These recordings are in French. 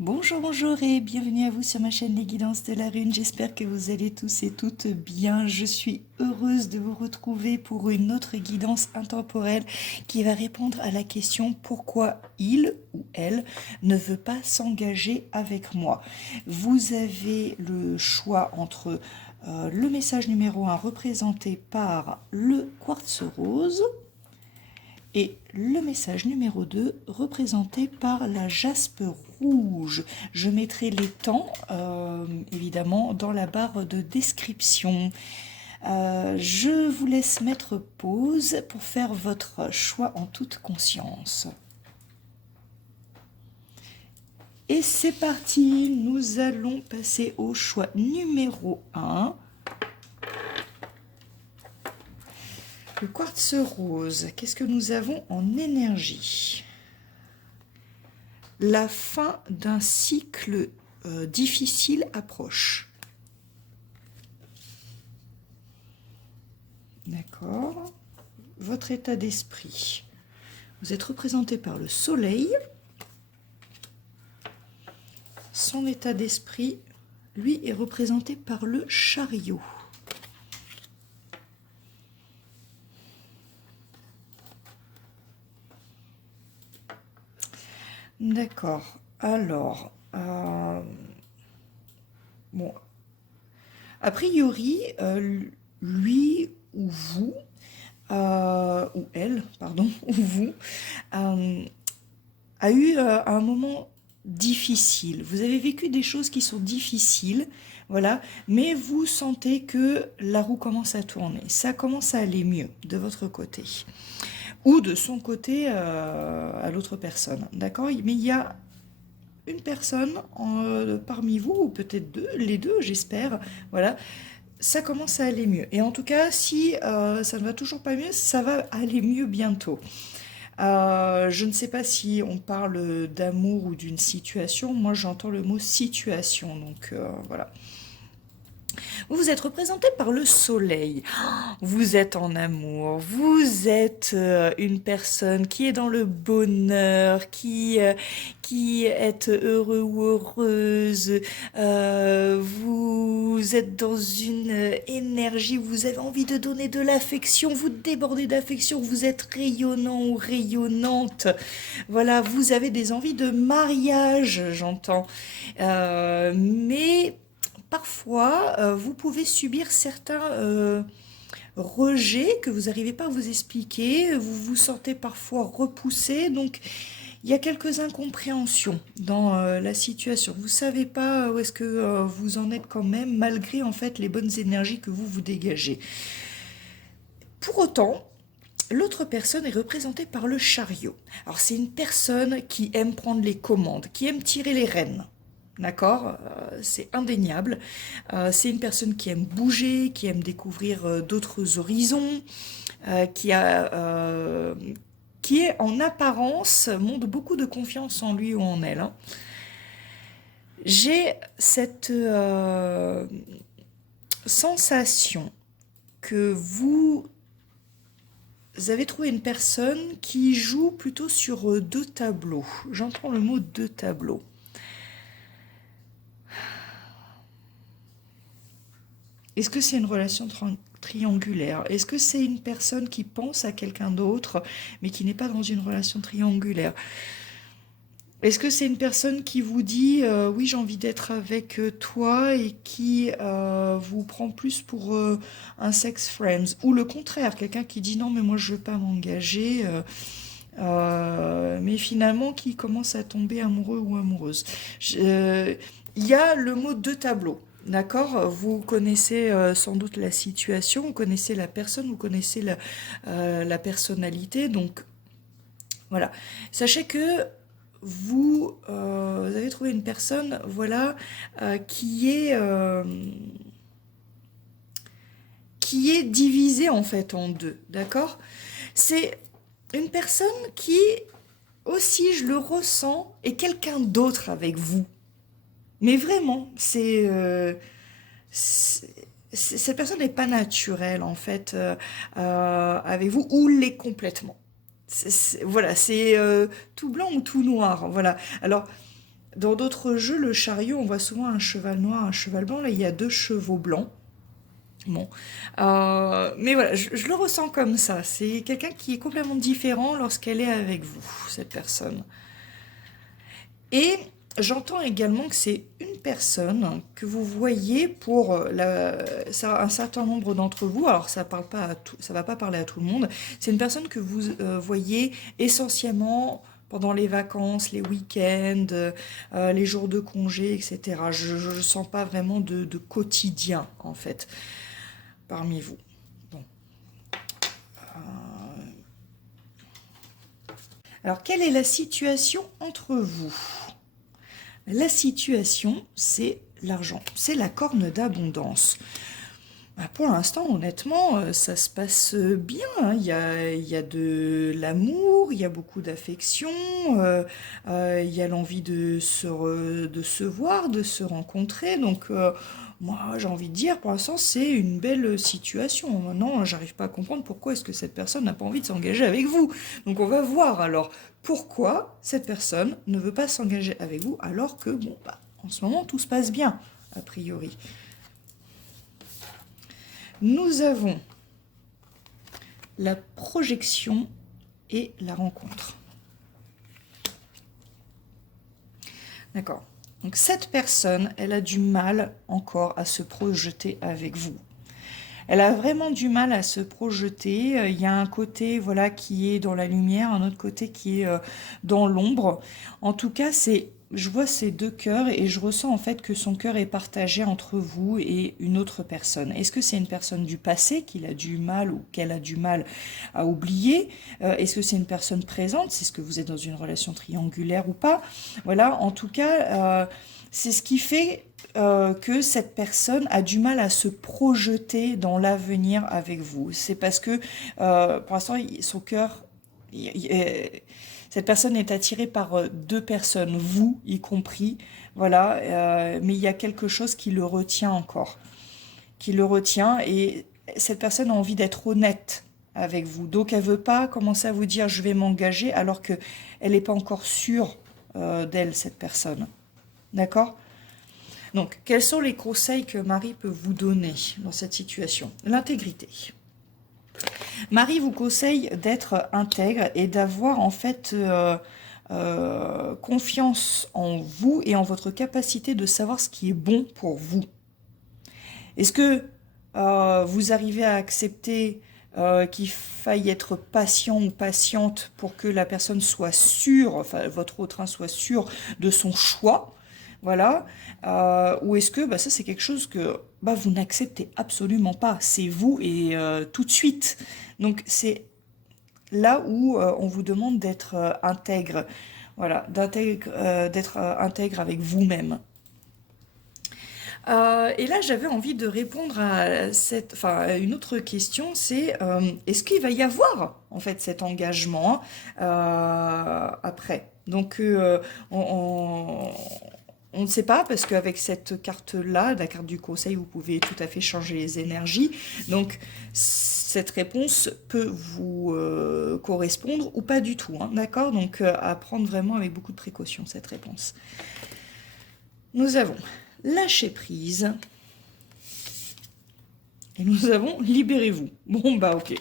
Bonjour, bonjour et bienvenue à vous sur ma chaîne Les Guidances de la Rune. J'espère que vous allez tous et toutes bien. Je suis heureuse de vous retrouver pour une autre guidance intemporelle qui va répondre à la question pourquoi il ou elle ne veut pas s'engager avec moi. Vous avez le choix entre le message numéro 1 représenté par le quartz rose et le message numéro 2 représenté par la jaspe rouge. Je mettrai les temps, évidemment, dans la barre de description. Je vous laisse mettre pause pour faire votre choix en toute conscience. Et c'est parti, nous allons passer au choix numéro 1. Le quartz rose, qu'est-ce que nous avons en énergie? La fin d'un cycle difficile approche. D'accord. Votre état d'esprit. Vous êtes représenté par le soleil. Son état d'esprit, lui, est représenté par le chariot. D'accord. Alors, bon, a priori, lui ou vous, ou elle, pardon, ou vous, a eu un moment difficile. Vous avez vécu des choses qui sont difficiles, voilà, mais vous sentez que la roue commence à tourner. Ça commence à aller mieux de votre côté. Ou de son côté à l'autre personne, d'accord? Mais il y a une personne parmi vous, ou peut-être deux, les deux, j'espère, voilà, ça commence à aller mieux. Et en tout cas, si ça ne va toujours pas mieux, ça va aller mieux bientôt. Je ne sais pas si on parle d'amour ou d'une situation. Moi, j'entends le mot situation, donc voilà. Vous êtes représenté par le soleil. Vous êtes en amour. Vous êtes une personne qui est dans le bonheur, qui est heureux ou heureuse. Vous êtes dans une énergie, vous avez envie de donner de l'affection, vous débordez d'affection, vous êtes rayonnant ou rayonnante. Voilà, vous avez des envies de mariage, j'entends. Mais parfois, vous pouvez subir certains rejets que vous n'arrivez pas à vous expliquer, vous vous sentez parfois repoussé, donc il y a quelques incompréhensions dans la situation. Vous ne savez pas où est-ce que vous en êtes quand même, malgré en fait les bonnes énergies que vous dégagez. Pour autant, l'autre personne est représentée par le chariot. Alors c'est une personne qui aime prendre les commandes, qui aime tirer les rênes. D'accord, c'est indéniable. C'est une personne qui aime bouger, qui aime découvrir d'autres horizons, qui qui est en apparence montre beaucoup de confiance en lui ou en elle, hein. J'ai cette sensation que vous avez trouvé une personne qui joue plutôt sur deux tableaux. J'entends le mot deux tableaux. Est-ce que c'est une relation triangulaire? Est-ce que c'est une personne qui pense à quelqu'un d'autre, mais qui n'est pas dans une relation triangulaire? Est-ce que c'est une personne qui vous dit oui, j'ai envie d'être avec toi et qui vous prend plus pour un sex friends? Ou le contraire, quelqu'un qui dit non, mais moi je veux pas m'engager, mais finalement qui commence à tomber amoureux ou amoureuse. Il y a le mot deux tableaux. D'accord, vous connaissez sans doute la situation, vous connaissez la personne, vous connaissez la personnalité, donc voilà. Sachez que vous avez trouvé une personne, voilà, qui est divisée en fait en deux, d'accord? C'est une personne qui aussi, je le ressens, est quelqu'un d'autre avec vous. Mais vraiment, cette personne n'est pas naturelle en fait avec vous ou l'est complètement. Voilà, c'est tout blanc ou tout noir. Voilà. Alors, Dans d'autres jeux, le chariot, on voit souvent un cheval noir, un cheval blanc. Là, il y a deux chevaux blancs. Bon, mais voilà, je le ressens comme ça. C'est quelqu'un qui est complètement différent lorsqu'elle est avec vous, cette personne. Et j'entends également que c'est une personne que vous voyez pour un certain nombre d'entre vous. Alors ça parle pas à tout, ça va pas parler à tout le monde. C'est une personne que vous voyez essentiellement pendant les vacances, les week-ends, les jours de congé, etc. Je ne sens pas vraiment de quotidien en fait parmi vous. Bon. Alors quelle est la situation entre vous? La situation, c'est l'argent, c'est la corne d'abondance. Bah, pour l'instant, honnêtement, ça se passe bien, hein. Il y a de l'amour, il y a beaucoup d'affection, il y a l'envie de se voir, de se rencontrer. Donc, moi, j'ai envie de dire, pour l'instant, c'est une belle situation. Maintenant, j'arrive pas à comprendre pourquoi est-ce que cette personne n'a pas envie de s'engager avec vous. Donc, on va voir alors pourquoi cette personne ne veut pas s'engager avec vous alors que, bon, bah, en ce moment, tout se passe bien, a priori. Nous avons la projection et la rencontre. D'accord. Donc cette personne, elle a du mal encore à se projeter avec vous. Elle a vraiment du mal à se projeter. Il y a un côté voilà, qui est dans la lumière, un autre côté qui est dans l'ombre. En tout cas, je vois ces deux cœurs et je ressens en fait que son cœur est partagé entre vous et une autre personne. Est-ce que c'est une personne du passé qu'il a du mal ou qu'elle a du mal à oublier? Est-ce que c'est une personne présente? C'est ce que vous êtes dans une relation triangulaire ou pas? Voilà, en tout cas, c'est ce qui fait que cette personne a du mal à se projeter dans l'avenir avec vous. C'est parce que pour l'instant, son cœur, cette personne est attirée par deux personnes, vous y compris, voilà, mais il y a quelque chose qui le retient encore, qui le retient, et cette personne a envie d'être honnête avec vous. Donc elle veut pas commencer à vous dire je vais m'engager alors que elle n'est pas encore sûre d'elle, cette personne. D'accord? Donc, quels sont les conseils que Marie peut vous donner dans cette situation? L'intégrité. Marie vous conseille d'être intègre et d'avoir en fait confiance en vous et en votre capacité de savoir ce qui est bon pour vous. Est-ce que vous arrivez à accepter qu'il faille être patient ou patiente pour que la personne soit sûre, enfin votre autre soit sûr de son choix? Voilà. Ou est-ce que ça, c'est quelque chose que vous n'acceptez absolument pas. C'est vous et tout de suite. Donc, c'est là où on vous demande d'être intègre. Voilà, d'être intègre avec vous-même. Et là, j'avais envie de répondre à une autre question, c'est est-ce qu'il va y avoir en fait cet engagement après? Donc, on ne sait pas parce qu'avec cette carte-là, la carte du conseil, vous pouvez tout à fait changer les énergies. Donc, cette réponse peut vous correspondre ou pas du tout. Hein, d'accord? Donc, à prendre vraiment avec beaucoup de précaution, cette réponse. Nous avons lâcher prise. Et nous avons libérez-vous. Bon, ok.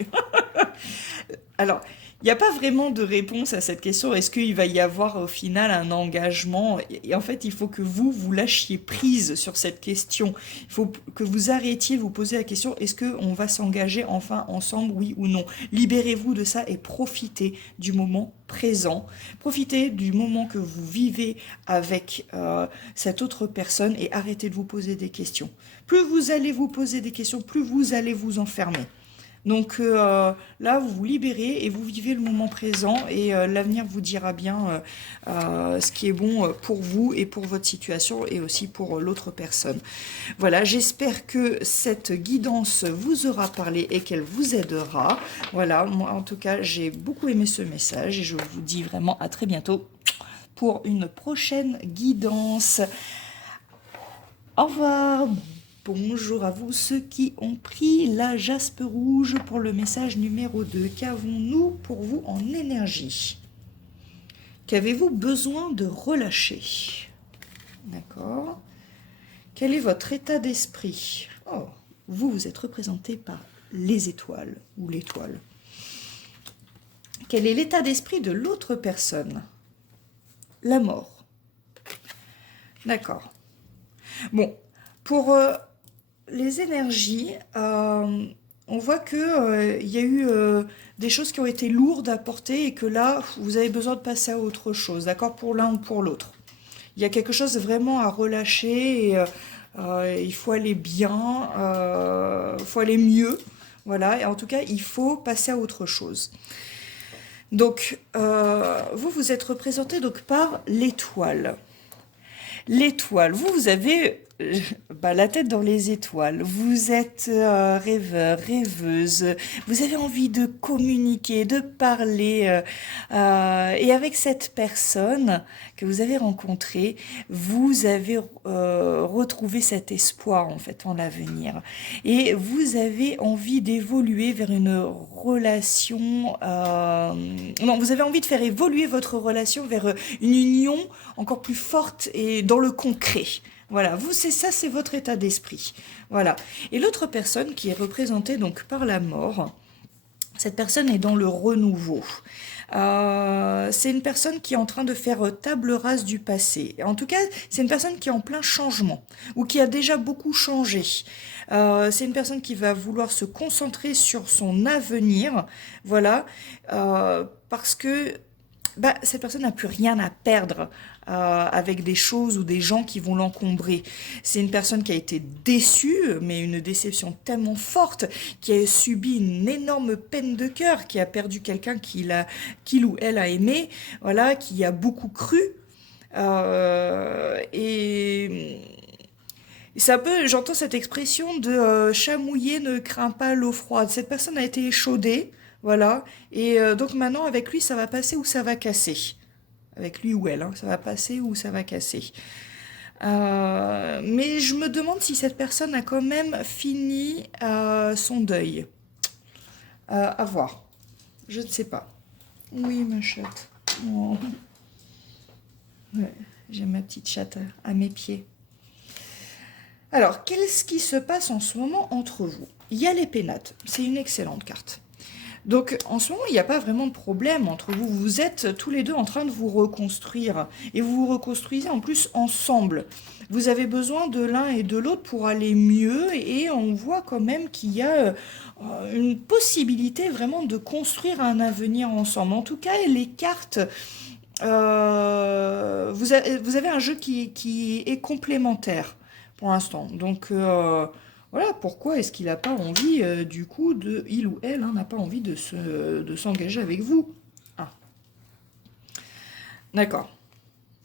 Alors, il n'y a pas vraiment de réponse à cette question. Est-ce qu'il va y avoir au final un engagement? Et en fait, il faut que vous lâchiez prise sur cette question. Il faut que vous arrêtiez de vous poser la question, est-ce qu'on va s'engager enfin ensemble, oui ou non? Libérez-vous de ça et profitez du moment présent. Profitez du moment que vous vivez avec cette autre personne et arrêtez de vous poser des questions. Plus vous allez vous poser des questions, plus vous allez vous enfermer. Donc là, vous vous libérez et vous vivez le moment présent et l'avenir vous dira bien ce qui est bon pour vous et pour votre situation et aussi pour l'autre personne. Voilà, j'espère que cette guidance vous aura parlé et qu'elle vous aidera. Voilà, moi en tout cas, j'ai beaucoup aimé ce message et je vous dis vraiment à très bientôt pour une prochaine guidance. Au revoir. Bonjour à vous ceux qui ont pris la jaspe rouge pour le message numéro 2. Qu'avons-nous pour vous en énergie? Qu'avez-vous besoin de relâcher? D'accord. Quel est votre état d'esprit? Oh, vous êtes représenté par les étoiles ou l'étoile. Quel est l'état d'esprit de l'autre personne? La mort. D'accord. Bon, pour les énergies, on voit que il y a eu des choses qui ont été lourdes à porter et que là, vous avez besoin de passer à autre chose, d'accord, pour l'un ou pour l'autre. Il y a quelque chose vraiment à relâcher et il faut aller bien, il faut aller mieux, voilà, et en tout cas, il faut passer à autre chose. Donc, vous êtes représenté donc par l'étoile. L'étoile, vous avez la tête dans les étoiles, vous êtes rêveur, rêveuse, vous avez envie de communiquer, de parler, et avec cette personne que vous avez rencontrée, vous avez retrouvé cet espoir en fait en l'avenir, et vous avez envie d'évoluer vers une relation, non, vous avez envie de faire évoluer votre relation vers une union encore plus forte et dans le concret. Voilà, vous, c'est ça, c'est votre état d'esprit. Voilà. Et l'autre personne qui est représentée donc par la mort, cette personne est dans le renouveau. C'est une personne qui est en train de faire table rase du passé. En tout cas, c'est une personne qui est en plein changement ou qui a déjà beaucoup changé. C'est une personne qui va vouloir se concentrer sur son avenir, voilà, parce que cette personne n'a plus rien à perdre avec des choses ou des gens qui vont l'encombrer. C'est une personne qui a été déçue, mais une déception tellement forte, qui a subi une énorme peine de cœur, qui a perdu quelqu'un qu'il ou elle a aimé, voilà, qui a beaucoup cru. Et c'est un peu, j'entends cette expression de chat mouillé ne craint pas l'eau froide. Cette personne a été échaudée, voilà, et donc maintenant avec lui ça va passer ou ça va casser. Avec lui ou elle, hein, ça va passer ou ça va casser. Mais je me demande si cette personne a quand même fini son deuil. À voir. Je ne sais pas. Oui, ma chatte. Oh. Ouais, j'ai ma petite chatte à mes pieds. Alors, qu'est-ce qui se passe en ce moment entre vous? Il y a les pénates. C'est une excellente carte. Donc, en ce moment, il n'y a pas vraiment de problème entre vous. Vous êtes tous les deux en train de vous reconstruire. Et vous vous reconstruisez en plus ensemble. Vous avez besoin de l'un et de l'autre pour aller mieux. Et on voit quand même qu'il y a une possibilité vraiment de construire un avenir ensemble. En tout cas, les cartes... vous avez un jeu qui est complémentaire pour l'instant. Donc... voilà, pourquoi est-ce qu'il n'a pas envie, du coup, il ou elle n'a pas envie de s'engager avec vous? Ah, d'accord.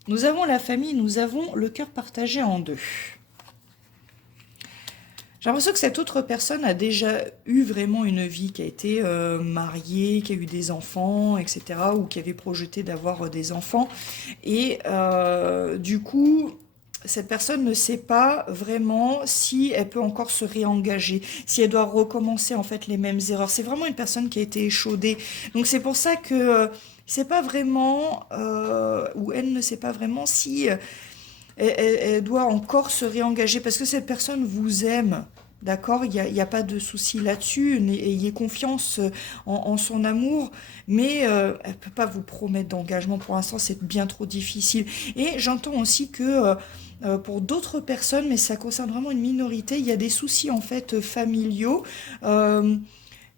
Nous avons la famille, nous avons le cœur partagé en deux. J'ai l'impression que cette autre personne a déjà eu vraiment une vie, qui a été mariée, qui a eu des enfants, etc., ou qui avait projeté d'avoir des enfants. Et du coup... cette personne ne sait pas vraiment si elle peut encore se réengager, si elle doit recommencer en fait les mêmes erreurs. C'est vraiment une personne qui a été échaudée. Donc c'est pour ça que c'est pas vraiment, ou elle ne sait pas vraiment si elle doit encore se réengager parce que cette personne vous aime. D'accord, il y a pas de souci là-dessus, ayez confiance en son amour, mais elle ne peut pas vous promettre d'engagement pour l'instant, c'est bien trop difficile. Et j'entends aussi que pour d'autres personnes, mais ça concerne vraiment une minorité, il y a des soucis en fait familiaux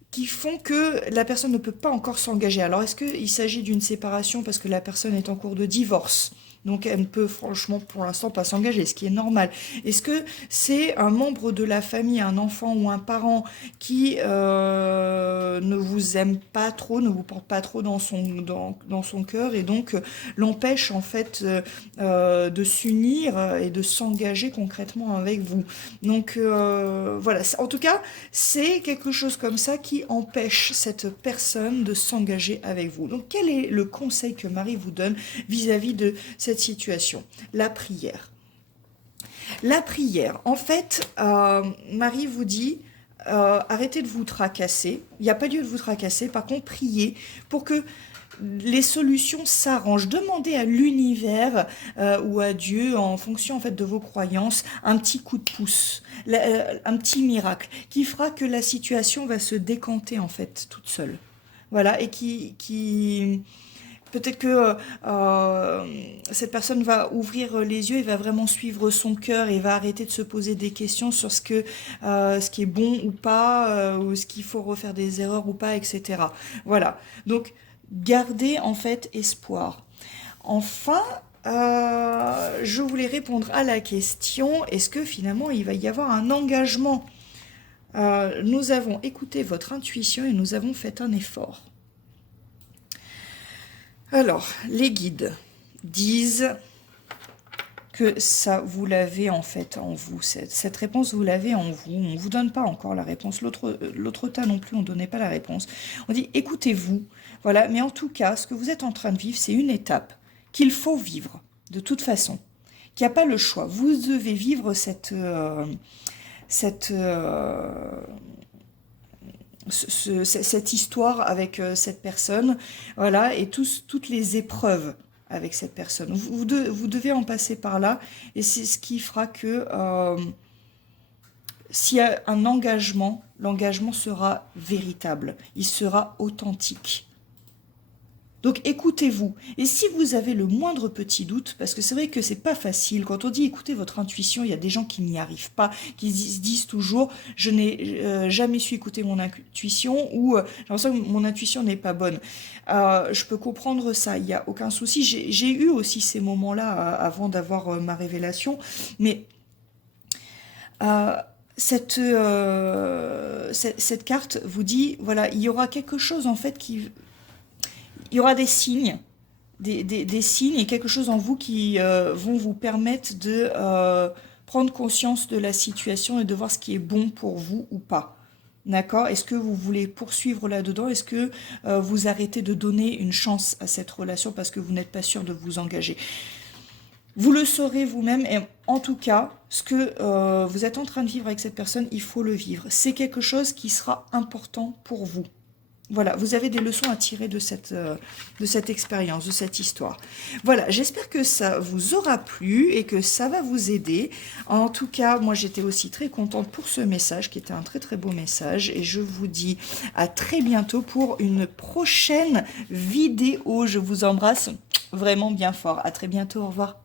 qui font que la personne ne peut pas encore s'engager. Alors est-ce qu'il s'agit d'une séparation parce que la personne est en cours de divorce? Donc elle ne peut franchement pour l'instant pas s'engager, ce qui est normal. Est-ce que c'est un membre de la famille, un enfant ou un parent qui ne vous aime pas trop, ne vous porte pas trop dans son cœur et donc l'empêche en fait de s'unir et de s'engager concrètement avec vous? Donc voilà, en tout cas c'est quelque chose comme ça qui empêche cette personne de s'engager avec vous. Donc quel est le conseil que Marie vous donne vis-à-vis de cette situation? La prière. La prière. En fait, Marie vous dit, arrêtez de vous tracasser. Il n'y a pas lieu de vous tracasser. Par contre, priez pour que les solutions s'arrangent. Demandez à l'univers ou à Dieu, en fonction en fait de vos croyances, un petit coup de pouce, un petit miracle qui fera que la situation va se décanter en fait toute seule. Voilà, et qui peut-être que cette personne va ouvrir les yeux et va vraiment suivre son cœur et va arrêter de se poser des questions sur ce qui est bon ou pas, ou ce qu'il faut refaire des erreurs ou pas, etc. Voilà. Donc, gardez en fait espoir. Enfin, je voulais répondre à la question, est-ce que finalement il va y avoir un engagement? Nous avons écouté votre intuition et nous avons fait un effort. Alors, les guides disent que ça, vous l'avez en fait en vous. Cette réponse, vous l'avez en vous. On ne vous donne pas encore la réponse. L'autre tas non plus, on ne donnait pas la réponse. On dit, écoutez-vous. Voilà, mais en tout cas, ce que vous êtes en train de vivre, c'est une étape qu'il faut vivre, de toute façon. Qu'il n'y a pas le choix. Vous devez vivre cette histoire avec cette personne, voilà, et toutes les épreuves avec cette personne. Vous devez en passer par là, et c'est ce qui fera que s'il y a un engagement, l'engagement sera véritable, il sera authentique. Donc écoutez-vous. Et si vous avez le moindre petit doute, parce que c'est vrai que c'est pas facile, quand on dit écoutez votre intuition, il y a des gens qui n'y arrivent pas, qui se disent toujours je n'ai jamais su écouter mon intuition, ou j'ai l'impression que mon intuition n'est pas bonne. Je peux comprendre ça, il n'y a aucun souci. J'ai eu aussi ces moments-là avant d'avoir ma révélation, mais cette carte vous dit, voilà, il y aura quelque chose en fait qui... Il y aura des signes, des signes et quelque chose en vous qui vont vous permettre de prendre conscience de la situation et de voir ce qui est bon pour vous ou pas. D'accord? Est-ce que vous voulez poursuivre là-dedans? Est-ce que vous arrêtez de donner une chance à cette relation parce que vous n'êtes pas sûr de vous engager? Vous le saurez vous-même, et en tout cas, ce que vous êtes en train de vivre avec cette personne, il faut le vivre. C'est quelque chose qui sera important pour vous. Voilà, vous avez des leçons à tirer de cette expérience, de cette histoire. Voilà, j'espère que ça vous aura plu et que ça va vous aider. En tout cas, moi j'étais aussi très contente pour ce message, qui était un très très beau message. Et je vous dis à très bientôt pour une prochaine vidéo. Je vous embrasse vraiment bien fort. À très bientôt, au revoir.